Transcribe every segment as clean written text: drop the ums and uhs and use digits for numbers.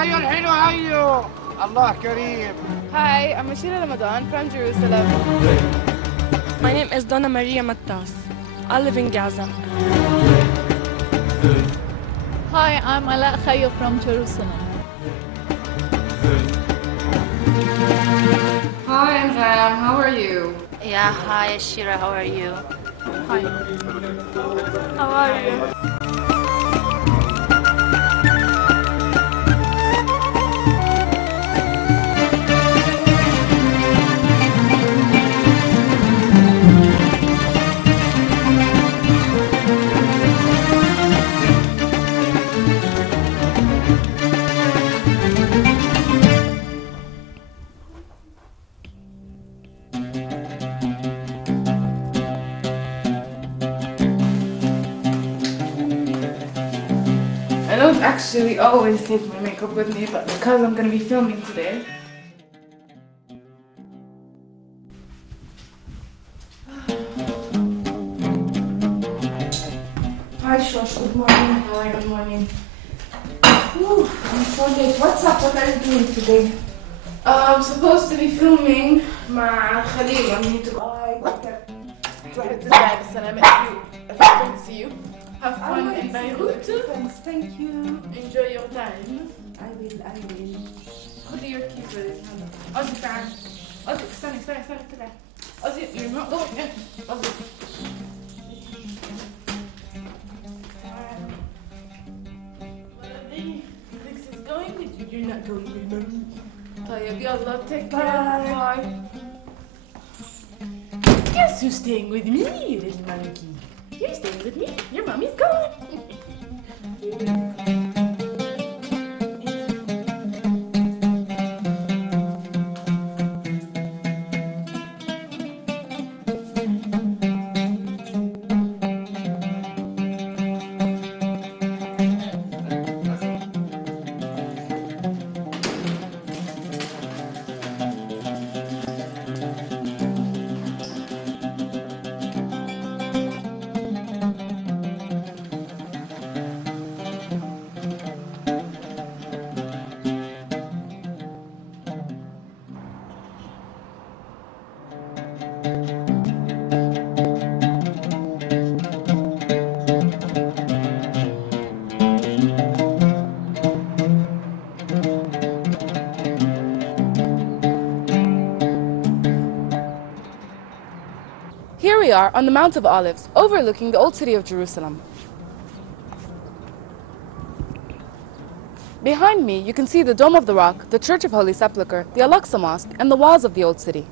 هيو الحلو هيو الله كريم. Hi, I'm Ashira Ramadan from Jerusalem. My name is Donna Maria Mattas. I live in Gaza. Hi, I'm Ala Khayo from Jerusalem. Hi, I'm Nagham. How are you? Yeah, hi Ashira, how are you? Hi. How are you? I don't actually always take my makeup with me, but because I'm going to be filming today. Hi Shosh, good morning. Hi, good morning. Whew, I'm so late. What's up? What are you doing today? I'm supposed to be filming مع Khalil. I need to go. Thank you. If I don't see you, have fun in Beirut. Thank you. Enjoy your time. I will. خذي your keys with you. أزي تعال. أزي استني تعال. أزي you're not going in. أزي. This is going with you. You're not going with me. طيب يلا take care. Bye. Yes, you're staying with me, little monkey. You're staying with me. Your mommy's gone. Here we are on the Mount of Olives, overlooking the old city of Jerusalem. Behind me, you can see the Dome of the Rock, the Church of Holy Sepulchre, the Al-Aqsa Mosque, and the walls of the old city.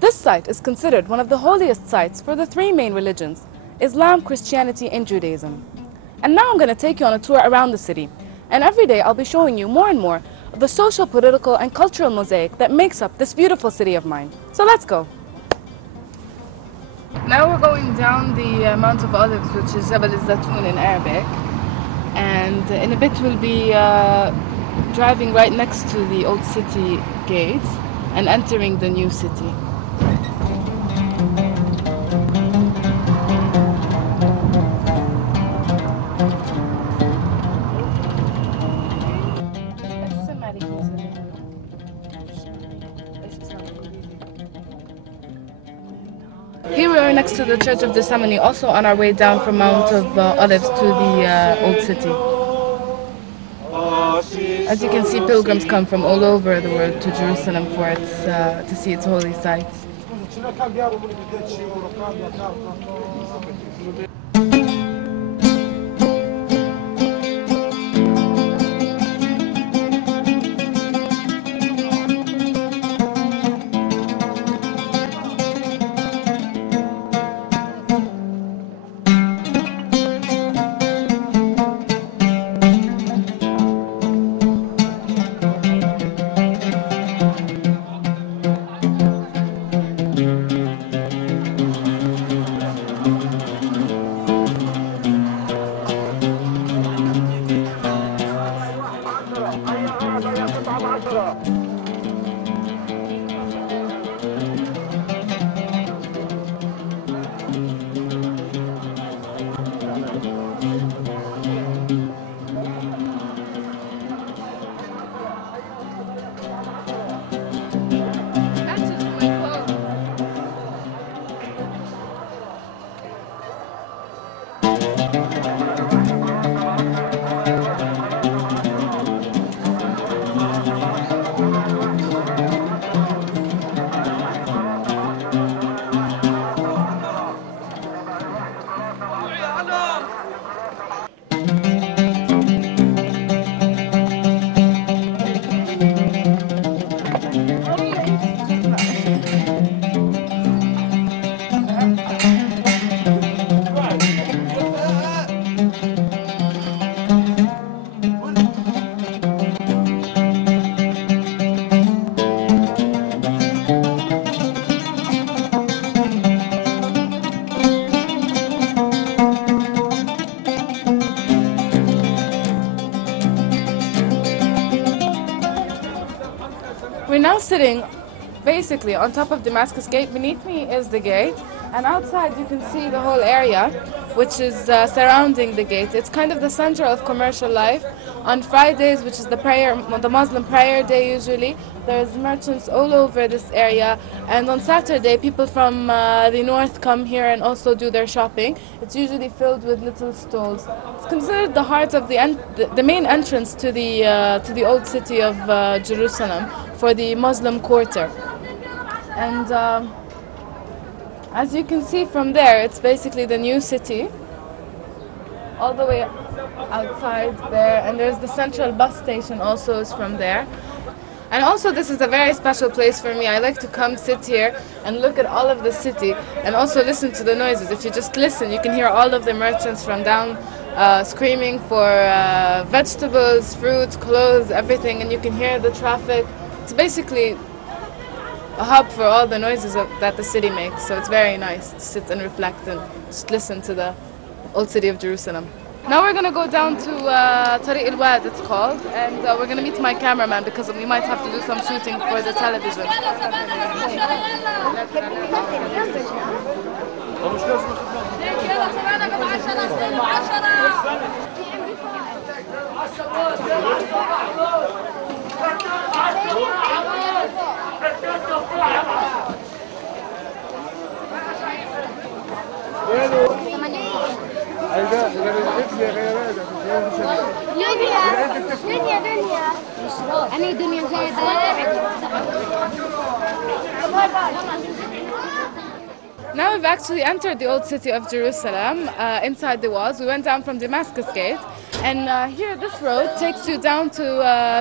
This site is considered one of the holiest sites for the three main religions, Islam, Christianity, and Judaism. And now I'm going to take you on a tour around the city, and every day I'll be showing you more and more of the social, political, and cultural mosaic that makes up this beautiful city of mine. So let's go. Now we're going down the Mount of Olives, which is Jabal al-Zatoun in Arabic. And in a bit we'll be driving right next to the old city gates and entering the new city. Here we are next to the Church of the Gethsemane, also on our way down from Mount of Olives to the Old City. As you can see, pilgrims come from all over the world to Jerusalem for to see its holy sites. We're now sitting basically on top of Damascus Gate. Beneath me is the gate, and outside you can see the whole area which is surrounding the gate. It's kind of the center of commercial life. On Fridays, which is the Muslim prayer day usually, there's merchants all over this area, and on Saturday people from the north come here and also do their shopping. It's usually filled with little stalls. It's considered the heart of the main entrance to the old city of Jerusalem for the Muslim quarter. And as you can see from there, it's basically the new city, all the way outside there, and there's the central bus station also is from there. And also this is a very special place for me. I like to come sit here and look at all of the city and also listen to the noises. If you just listen, you can hear all of the merchants from down screaming for vegetables, fruits, clothes, everything, and you can hear the traffic. It's basically a hub for all the noises that the city makes, so it's very nice to sit and reflect and just listen to the old city of Jerusalem. Now we're going to go down to Tariq al-Wad, it's called, and we're going to meet my cameraman because we might have to do some shooting for the television. Now we've actually entered the old city of Jerusalem, inside the walls. We went down from Damascus Gate, and here this road takes you down to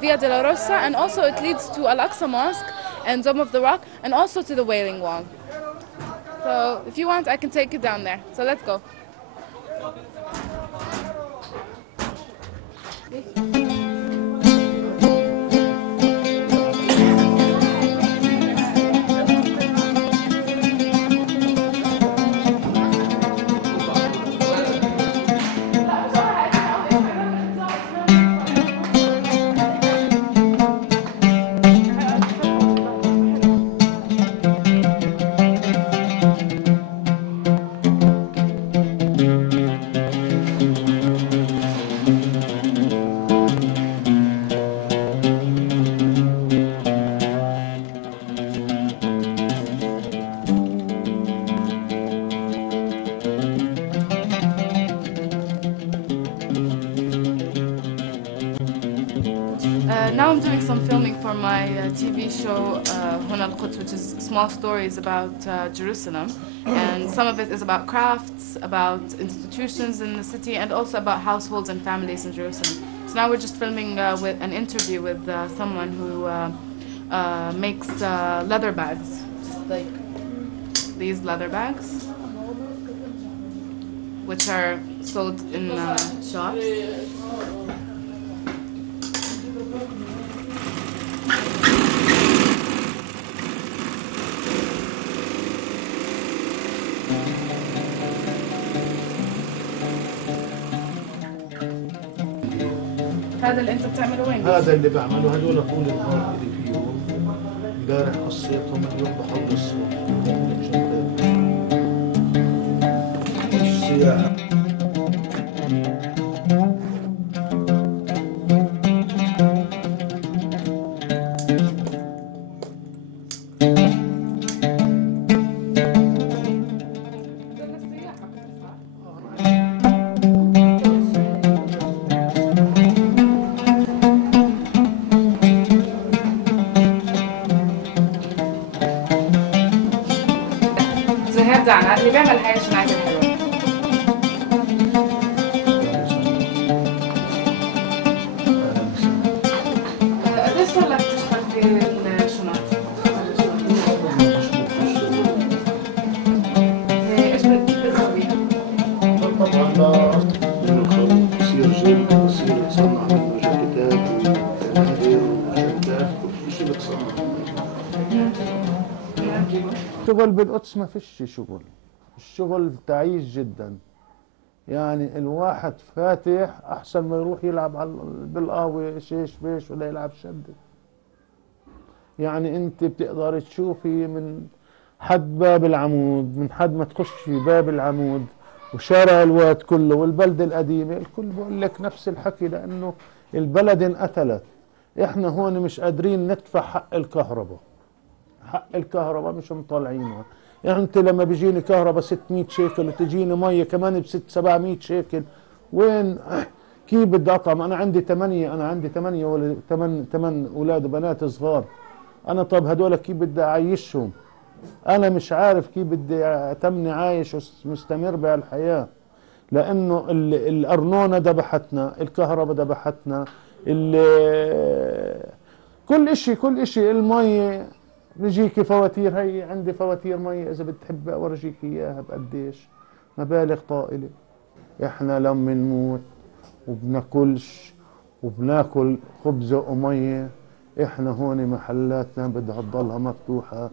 Via de la Rosa, and also it leads to Al-Aqsa Mosque and Dome of the Rock, and also to the Wailing Wall. So if you want, I can take you down there. So let's go. Now I'm doing some filming for my TV show Huna al-Quds, which is small stories about Jerusalem, and some of it is about crafts, about institutions in the city, and also about households and families in Jerusalem. So now we're just filming with an interview with someone who makes leather bags, just like these leather bags, which are sold in shops. هذا اللي انت بتعمله وين؟ هذا اللي بعمله، هذول طول النهار اللي فيهم. امبارح قصيتهم، اليوم بخلصهم. السياحة. اللي بيعمل هاي الشناعات الحلوة. قديش صار لك تشتغل في الشنط؟ ايش بتسوي؟ طبعا بالخلط بصير جلد، بصير تصنع منه جاكيتات وحرير وجاكيتات، كل شيء بتصنع. شغل بالقدس ما فيش شغل، الشغل تعيس جدا، يعني الواحد فاتح احسن ما يروح يلعب بالقهوه شيش بيش ولا يلعب شده. يعني أنت بتقدر تشوفي من حد باب العمود، من حد ما تخشي باب العمود وشارع الواد كله والبلدة القديمة، الكل بقول لك نفس الحكي، لأنه البلد انقتلت. إحنا هون مش قادرين ندفع حق الكهرباء، حق الكهرباء مش مطلعينها. يعني أنت لما بيجيني كهرباء 600 شيكل وتجيني مية كمان ب 700 شيكل، وين كيف بدي أطعم؟ أنا عندي 8، أنا عندي 8 ولا 8 أولاد وبنات صغار. أنا طب هدول كيف بدي أعيشهم؟ أنا مش عارف كيف بدي أتمني عايش ومستمر بهالحياة، لأنه الأرنونة ذبحتنا، الكهرباء ذبحتنا، كل إشي المي. بيجيكي فواتير، هي عندي فواتير مي إذا بتحب أورجيك إياها بقديش، مبالغ طائلة. إحنا لما نموت وبناكلش وبناكل خبزة ومية، إحنا هون محلاتنا بدها تضلها مفتوحة.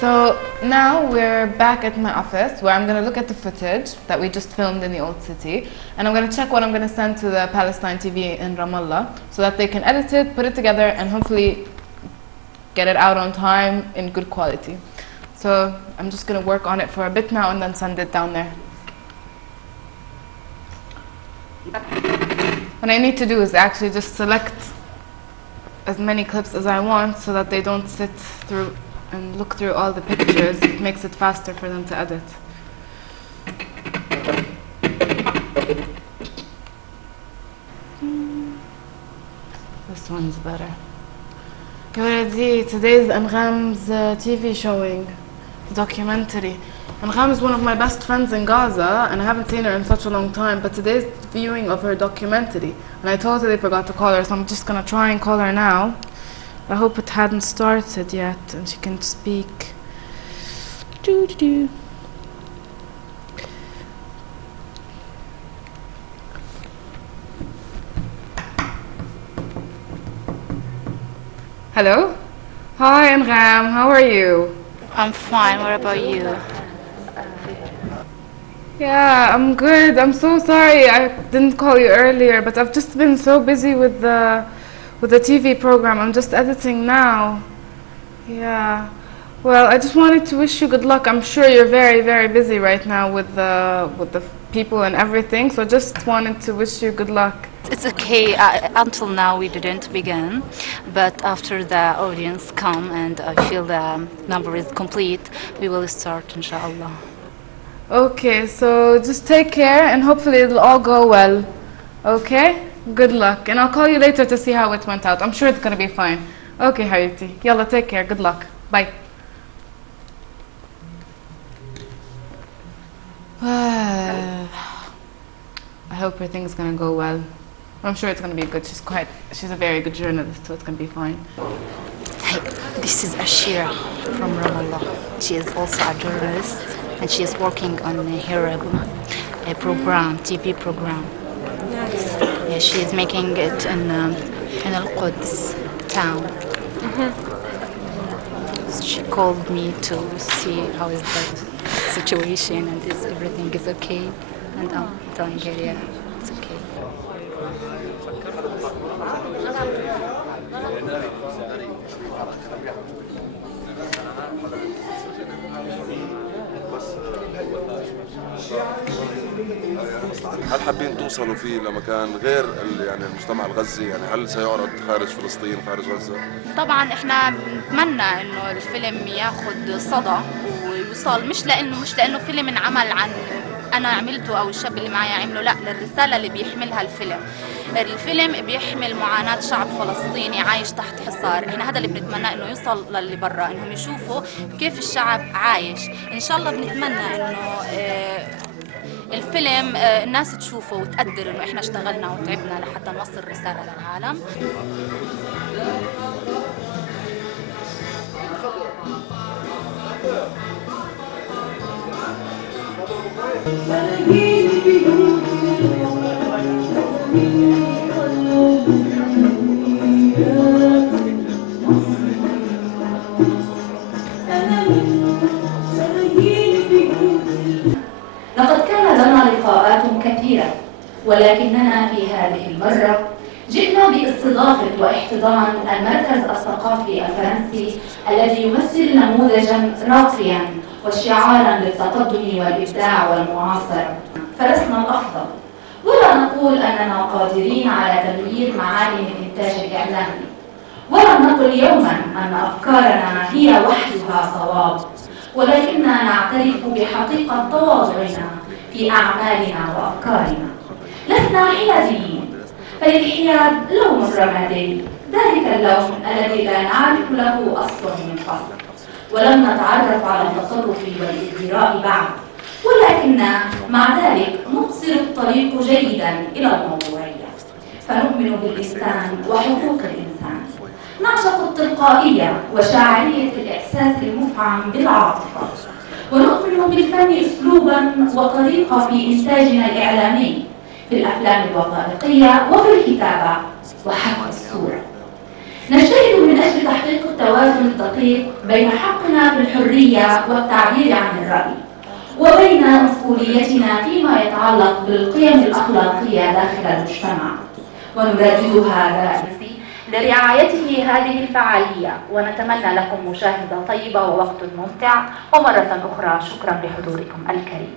So now we're back at my office where I'm going to look at the footage that we just filmed in the old city, and I'm going to check what I'm going to send to the Palestine TV in Ramallah so that they can edit it, put it together, and hopefully get it out on time in good quality. So I'm just going to work on it for a bit now and then send it down there. What I need to do is actually just select as many clips as I want so that they don't sit through and look through all the pictures. It makes it faster for them to edit. This one's better. Today's Nagham's TV showing, documentary. Nagham is one of my best friends in Gaza, and I haven't seen her in such a long time, but today's viewing of her documentary, and I totally forgot to call her, so I'm just gonna try and call her now. I hope it hadn't started yet and she can speak. Doo-doo-doo. Hello? Hi, Nagham. How are you? I'm fine. What about you? Yeah, I'm good. I'm so sorry I didn't call you earlier, but I've just been so busy with the TV program. I'm just editing now. Yeah. Well, I just wanted to wish you good luck. I'm sure you're very, very busy right now with the people and everything. So just wanted to wish you good luck. It's okay. Until now we didn't begin, but after the audience come and I feel the number is complete, we will start, inshallah. Okay, so just take care and hopefully it'll all go well. Okay? Good luck. And I'll call you later to see how it went out. I'm sure it's gonna be fine. Okay, Hariti. Yalla, take care. Good luck. Bye. I hope everything's gonna go well. I'm sure it's gonna be good. She's a very good journalist, so it's gonna be fine. Hey, this is Ashira from Ramallah. She is also a journalist and she is working on her program, TV program. Nice. Yeah, she is making it in Al-Quds town. She called me to see how is the situation and is everything is okay, and I'm telling her, yeah, it's okay. هل حابين توصلوا فيه لمكان غير يعني المجتمع الغزي؟ يعني هل سيعرض خارج فلسطين خارج غزة؟ طبعا احنا بنتمنى انه الفيلم ياخذ صدى ويوصل، مش لانه فيلم انعمل عن انا عملته او الشاب اللي معي عمله، لا، للرساله اللي بيحملها الفيلم. الفيلم بيحمل معاناه شعب فلسطيني عايش تحت حصار. احنا هذا اللي بنتمنى انه يوصل للي برا، انهم يشوفوا كيف الشعب عايش. ان شاء الله بنتمنى انه الفيلم الناس تشوفه وتقدر انه احنا اشتغلنا وتعبنا لحتى نوصل رساله للعالم. لقد كان لنا لقاءات كثيرة، ولكننا في هذه المرة جئنا باستضافة واحتضان المركز الثقافي الفرنسي الذي يمثل نموذجا راقيا وشعارا للتقدم والإبداع والمعاصرة. فلسنا الأفضل، ولا نقول أننا قادرين على تغيير معالم الإنتاج الإعلامي، ولن نقل يوما أن أفكارنا هي وحدها صواب، ولكننا نعترف بحقيقة تواضعنا في أعمالنا وأفكارنا. لسنا حياديين، فللحياد لون رمادي، ذلك اللون الذي لا نعرف له أصل من فصل، ولم نتعرف على التطرف والازدراء بعد، ولكن مع ذلك نبصر الطريق جيدا إلى الموضوعية، فنؤمن بالإنسان وحقوق الإنسان، نعشق التلقائية وشاعرية الإحساس المفعم بالعاطفة، ونؤمن بالفن أسلوبا وطريقة في إنتاجنا الإعلامي، في الأفلام الوثائقية وفي الكتابة وحتى الصورة. نجتهد من أجل تحقيق التوازن الدقيق بين حقنا في الحرية والتعبير عن الرأي، وبين مسؤوليتنا فيما يتعلق بالقيم الأخلاقية داخل المجتمع، ونرددها دائما لرعايته هذه الفعالية، ونتمنى لكم مشاهدة طيبة ووقت ممتع، ومرة أخرى شكرا لحضوركم الكريم.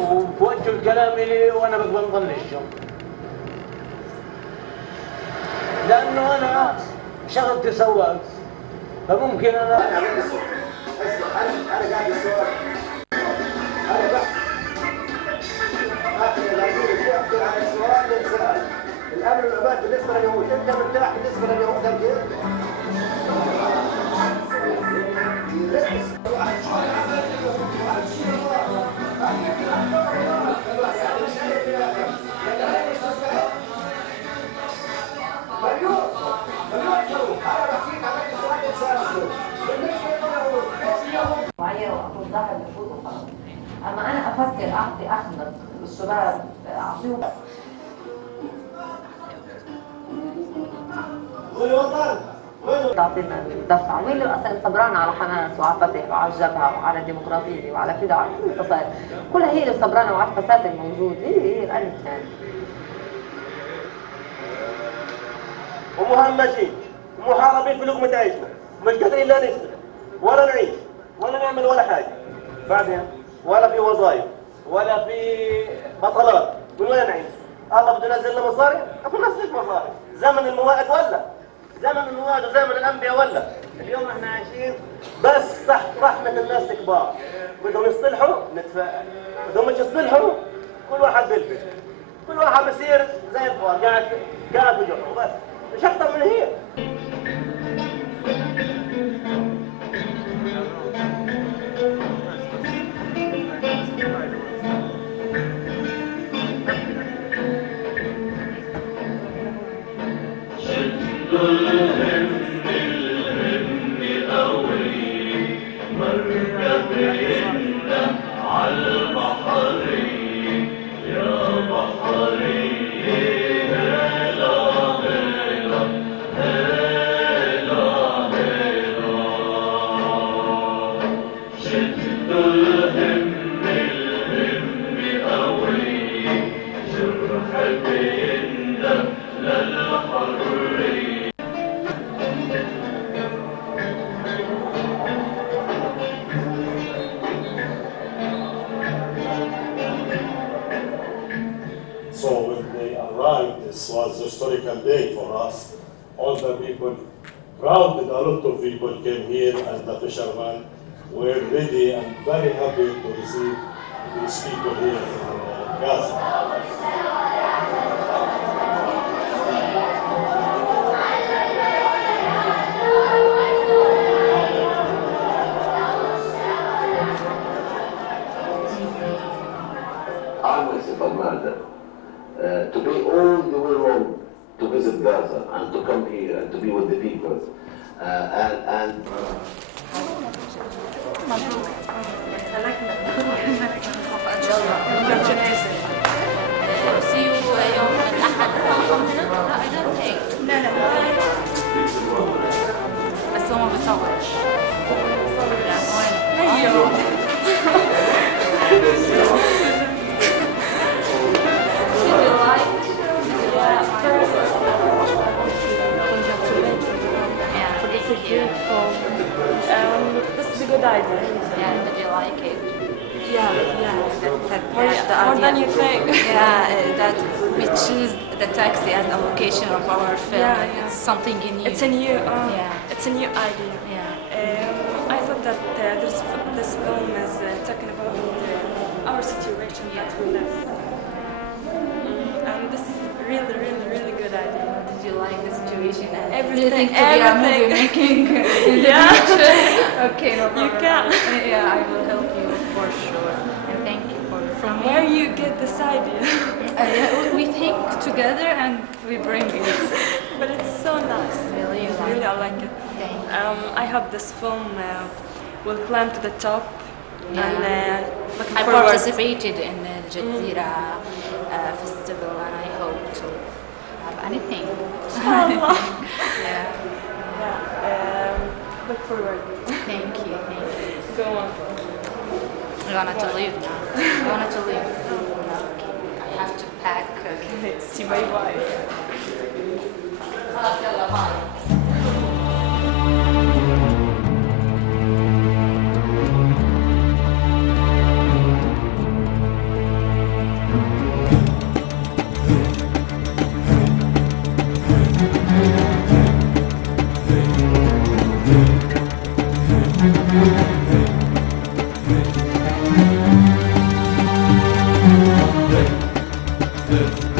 وبوجهوا الكلام لي وانا بقبل نطنشهم، لانه انا شغلتي سواق، فممكن انا قاعد السؤال الامن والامان بالنسبه لليهود، انت مرتاح بالنسبه لليهود كيف؟ واكون ظاهر المفروض وخلاص. اما انا افكر اعطي احمد الشباب اعطيهم تعطينا الدفعه، وين اللي اصلا صبرانه على حماس وعلى فتح وعلى الجبهه وعلى الديمقراطيه وعلى فدا وعلى كل القصائد، كلها هي اللي صبرانه وعلى الفساد الموجود، هي القلب يعني. ومهمشين ومحاربين في لقمه عيشنا، مش قادرين لا نشتغل ولا نعيش ولا نعمل ولا حاجه، بعدين ولا في وظائف ولا في بطلات، من وين نعيش؟ الله بده ينزل لنا مصاري؟ اكو نزل مصاري، زمن الموائد ولا زمن الموائد وزمن الانبياء ولا اليوم احنا عايشين بس تحت رحمه الناس الكبار، بدهم يصطلحوا نتفائل، بدهم مش يصطلحوا كل واحد بالبيت، كل واحد بصير زي الفار قاعد في جحره بس. مش أكتر من هيك. So when they arrived, this was a historical day for us. All the people, proud that a lot of people came here, and the fishermen were ready and very happy to receive these people here in Gaza. To be all the way around to visit Gaza and to come here and to be with the people and See you يوم الأحد هنا؟ لا I don't think. لا بس هو ما بيصورش. لا وين؟ أيوه. This is beautiful. This is a good idea. Yeah, did you like it? More than you think. That we choose the taxi as a location of our film. It's something new. It's a new. It's a new idea. I thought that this film is talking about our situation that we live. And this is really, really, really good idea. Did you like the situation and Everything. to be a movie making in the future? Okay, no problem. You can. Yeah, I will help you for sure. And thank you for From where you get this idea? We think together and we bring it. But it's so nice. Really, really, I like it. I hope this film will climb to the top. And looking I forward. participated in the Jazeera festival and I hope to have anything. Look forward. Thank you. Go on. I wanted to leave now. I wanted to leave. I have to pack. See, bye. خلاص يلا باي. Good.